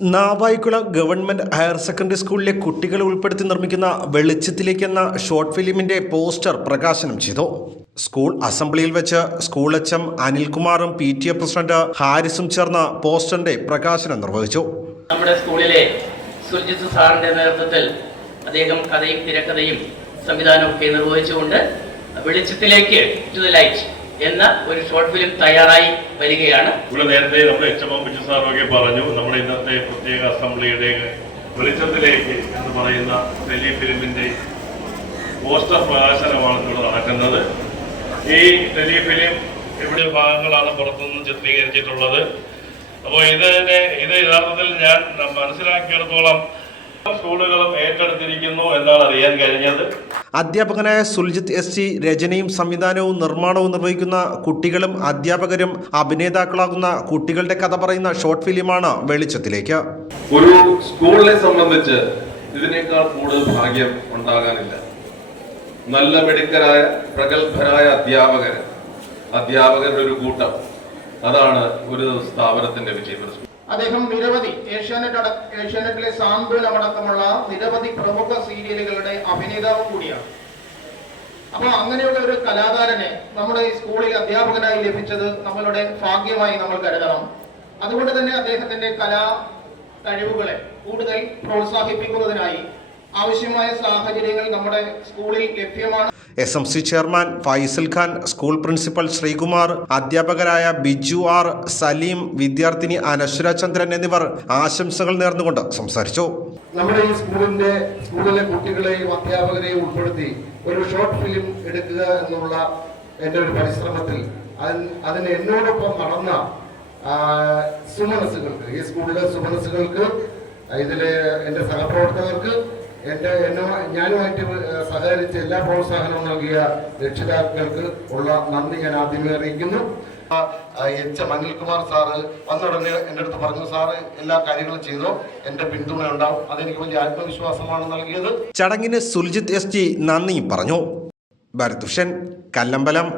Navaikulam government higher secondary സ്കൂളിലെ കുട്ടികളെ ഉൾപ്പെടുത്തി നിർമ്മിക്കുന്ന വെളിച്ചത്തിലേക്ക് എന്ന ഷോർട്ട് ഫിലിമിന്റെ പോസ്റ്റർ പ്രകാശനം ചെയ്തു. സ്കൂൾ അസംബ്ലിയിൽ വെച്ച് സ്കൂൾ എച്ച്.എം. അനിൽകുമാറും PTA പ്രസിഡന്റ് ഹാരിസും ചേർന്ന് പോസ്റ്ററിന്റെ പ്രകാശനം നിർവഹിച്ചു. നമ്മുടെ സ്കൂളിലെ സുർജിത് സാറിന്റെ നേതൃത്വത്തിൽ അദ്ദേഹം കഥയും തിരക്കഥയും സംവിധാനവും ഒക്കെ നിർവഹിച്ചുകൊണ്ട് വെളിച്ചത്തിലേക്ക് ടു ദ ലൈറ്റ് എന്ന ഒരു ഷോർട്ട് ഫിലിം തയ്യാറായി വരികയാണ്. ഇവിടെ നേരത്തെ നമ്മുടെ എച്ച്.എം. ബിജു സാറൊക്കെ പറഞ്ഞു, നമ്മുടെ ഇന്നത്തെ പ്രത്യേക അസംബ്ലിയുടെ വെളിച്ചത്തിലേക്ക് എന്ന് പറയുന്ന ടെലി ഫിലിമിന്റെ പോസ്റ്റർ പ്രകാശനമാണ് ഇവിടെ നടക്കുന്നത്. ഈ ടെലി ഫിലിം എവിടെ ഭാഗങ്ങളാണ് പുറത്തുനിന്ന് ചിത്രീകരിച്ചിട്ടുള്ളത്. അപ്പോൾ ഇത് യഥാർത്ഥത്തിൽ ഞാൻ മനസ്സിലാക്കിയിടത്തോളം സ്കൂളുകളും ഏറ്റെടുത്തിരിക്കുന്നു എന്നാണ് അറിയാൻ കഴിഞ്ഞത്. അധ്യാപകനായ സുൽജിത് SG രചനയും സംവിധാനവും നിർമ്മാണവും നിർവഹിക്കുന്ന കുട്ടികളും അധ്യാപകരും അഭിനേതാക്കളാകുന്ന കുട്ടികളുടെ കഥ പറയുന്ന ഷോർട്ട് ഫിലിമാണ് വെളിച്ചത്തിലേക്ക്. ഒരു സ്കൂളിനെ സംബന്ധിച്ച് ഇതിനേക്കാൾ കൂടുതൽ ഭാഗ്യം ഉണ്ടാകാനില്ല. നല്ല മിടുക്കരായ പ്രഗത്ഭരായ അധ്യാപകരുടെ ഒരു കൂട്ടം, അതാണ് ഒരു സ്ഥാപനത്തിന്റെ വിജയം. അദ്ദേഹം നിരവധി ഏഷ്യാനെറ്റിലെ സാന്ത്വനമടക്കമുള്ള നിരവധി പ്രമുഖ സീരിയലുകളുടെ അഭിനേതാവ് കൂടിയാണ്. അപ്പൊ അങ്ങനെയുള്ള ഒരു കലാകാരനെ നമ്മുടെ ഈ സ്കൂളിൽ അധ്യാപകനായി ലഭിച്ചത് നമ്മളുടെ ഭാഗ്യമായി നമ്മൾ കരുതണം. അതുകൊണ്ട് തന്നെ അദ്ദേഹത്തിന്റെ കലാ കഴിവുകളെ കൂടുതൽ പ്രോത്സാഹിപ്പിക്കുന്നതിനായി ആവശ്യമായ സാഹചര്യങ്ങൾ നമ്മുടെ സ്കൂളിൽ ലഭ്യമാണ്. SMC chairman Faisal Khan, school principal Sreekumar, അധ്യാപകരായ ബിജു R, സലീം, വിദ്യാർത്ഥിനി അനശ്വര ചന്ദ്രൻ എന്നിവർ ആശംസകൾ നേർന്നുകൊണ്ട് സംസാരിച്ചു. നമ്മുടെ ഈ സ്കൂളിലെ കുട്ടികളെയും അധ്യാപകരെയും ഉൾപ്പെടുത്തി ഒരു ഷോർട്ട് ഫിലിം എടുക്കുക എന്നുള്ള എൻ്റെ ഒരു പരിശ്രമത്തിൽ അതിന് എന്നോടൊപ്പം നടന്ന സുമനസ്സുകൾക്ക്, ഈ സ്കൂളിലെ സുമനസ്സുകൾക്ക്, ഇതിലെ എൻ്റെ സഹപ്രവർത്തകർക്ക്, ഞാനുമായിട്ട് സഹകരിച്ച് എല്ലാ പ്രോത്സാഹനവും നൽകിയ രക്ഷിതാക്കൾക്ക് ഉള്ള നന്ദി ഞാൻ ആദ്യമേ അറിയിക്കുന്നു. എച്ച്.എം. അനിൽകുമാർ സാറ് വന്നുടനെ എൻ്റെ അടുത്ത് പറഞ്ഞു, സാറ് എല്ലാ കാര്യങ്ങളും ചെയ്തോ, എൻ്റെ പിന്തുണ ഉണ്ടാവും. അതെനിക്ക് വലിയ ആത്മവിശ്വാസമാണ് നൽകിയത്. ചടങ്ങിന് സുൽജിത് SG നന്ദിയും പറഞ്ഞു. ഭരതുഷൻ, കല്ലമ്പലം.